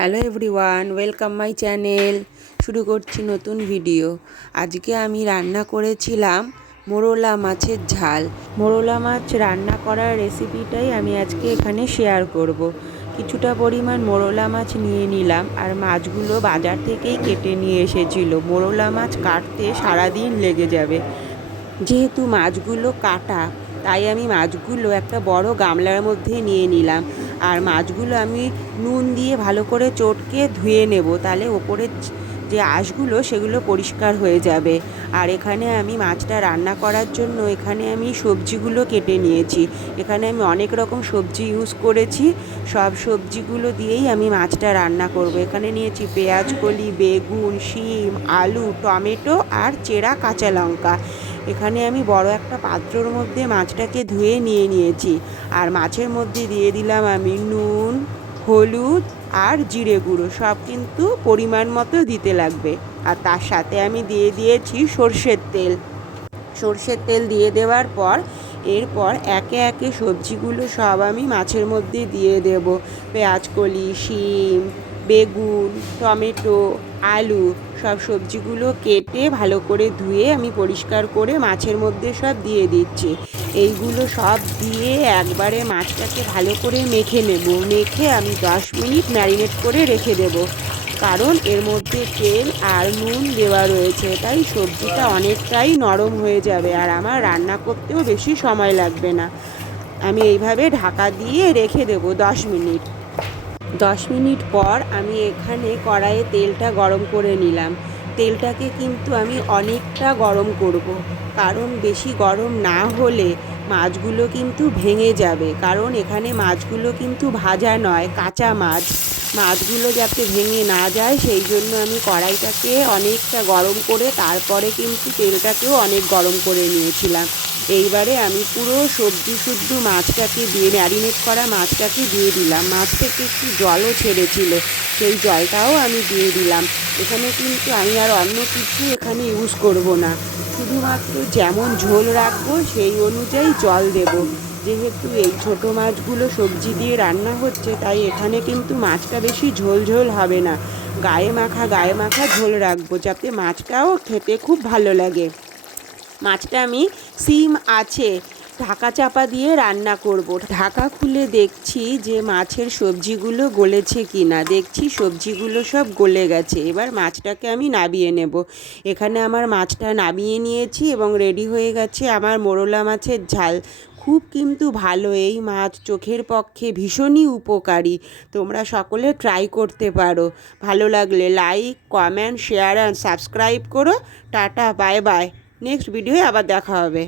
Hello everyone, welcome my channel. শুরু করছি নতুন ভিডিও। আজকে আমি রান্না করেছিলাম মোরলা মাছের ঝাল। মোরলা মাছ রান্না করার রেসিপিটাই আমি আজকে এখানে শেয়ার করব। কিছুটা পরিমাণ মোরলা মাছ নিয়ে নিলাম আর মাছগুলো বাজার থেকেই কেটে নিয়ে এসেছিল। মোরলা মাছ কাটতে সারাদিন লেগে যাবে। যেহেতু মাছগুলো কাটা, তাই আমি মাছগুলো একটা বড় গামলার মধ্যে নিয়ে নিলাম। আর মাছগুলো আমি নুন দিয়ে ভালো করে চটকে ধুয়ে নেব। তাহলে ওপরের যে আঁশগুলো সেগুলো পরিষ্কার হয়ে যাবে। আর এখানে আমি মাছটা রান্না করার জন্য এখানে আমি সবজিগুলো কেটে নিয়েছি। এখানে আমি অনেক রকম সবজি ইউজ করেছি। সব সবজিগুলো দিয়েই আমি মাছটা রান্না করব। এখানে নিয়েছি পেঁয়াজ, কলি, বেগুন, শিম, আলু, টমেটো আর চেরা কাঁচা লঙ্কা। এখানে আমি বড় একটা পাত্রর মধ্যে মাছটাকে ধুয়ে নিয়ে নিয়েছি। আর মাছের মধ্যে দিয়ে দিলাম আমি নুন, হলুদ আর জিরে গুঁড়ো। সব কিন্তু পরিমাণ মতো দিতে লাগবে। আর তার সাথে আমি দিয়ে দিয়েছি সর্ষের তেল। সর্ষের তেল দিয়ে দেওয়ার পর এরপর একে একে সবজিগুলো সব আমি মাছের মধ্যে দিয়ে দেব। পেঁয়াজকলি শিম বেগুন, টমেটো, আলু সব সবজিগুলো কেটে ভালো করে ধুয়ে আমি পরিষ্কার করে মাছের মধ্যে সব দিয়ে দিচ্ছি। এইগুলো সব দিয়ে একবারে মাছটাকে ভালো করে মেখে নেব। মেখে আমি দশ মিনিট ম্যারিনেট করে রেখে দেব। কারণ এর মধ্যে তেল আর নুন দেওয়া রয়েছে, তাই সবজিটা অনেকটাই নরম হয়ে যাবে আর আমার রান্না করতেও বেশি সময় লাগবে না। আমি এইভাবে ঢাকা দিয়ে রেখে দেব দশ মিনিট। দশ মিনিট পর আমি এখানে কড়াইয়ে তেলটা গরম করে নিলাম। তেলটাকে কিন্তু আমি অনেকটা গরম করব। কারণ বেশি গরম না হলে মাছগুলো কিন্তু ভেঙে যাবে। কারণ এখানে মাছগুলো কিন্তু ভাজা নয়, কাঁচা মাছ। মাছগুলো যাতে ভেঙে না যায়, সেই জন্য আমি কড়াইটাকে অনেকটা গরম করে তারপরে কিন্তু তেলটাকেও অনেক গরম করে নিয়েছিলাম। এইবারে আমি পুরো সবজি শুদ্ধ মাছটাকে দিয়ে, ম্যারিনেট করা মাছটাকে দিয়ে দিলাম। মাছ থেকে একটু জলও ছেড়েছিল, সেই জলটাও আমি দিয়ে দিলাম। এখানে কিন্তু আমি আর অন্য কিছু এখানে ইউজ করব না। শুধুমাত্র যেমন ঝোল রাখব, সেই অনুযায়ী জল দেব। যেহেতু এই ছোট মাছগুলো সবজি দিয়ে রান্না হচ্ছে, তাই এখানে কিন্তু মাছটা বেশি ঝোল ঝোল হবে না। গায়ে মাখা গায়ে মাখা ঝোল রাখব, যাতে মাছটাও খেতে খুব ভালো লাগে। মাছটা আমি সিম আছে, ঢাকা চাপা দিয়ে রান্না করব। ঢাকা খুলে দেখছি যে মাছের সবজিগুলো গলেছে কি না দেখছি সবজিগুলো সব গলে গেছে। এবার মাছটাকে আমি নাবিয়ে নেব। এখানে আমার মাছটা নাবিয়ে নিয়েছি এবং রেডি হয়ে গেছে আমার মোরলা মাছের ঝাল। খুব কিন্তু ভালো, এই মাছ চোখের পক্ষে ভীষণই উপকারী। তোমরা সকলে ট্রাই করতে পারো। ভালো লাগলে like comment share and subscribe করো। টাটা বাই বাই নেক্সট ভিডিওয়ে আবার দেখা হবে।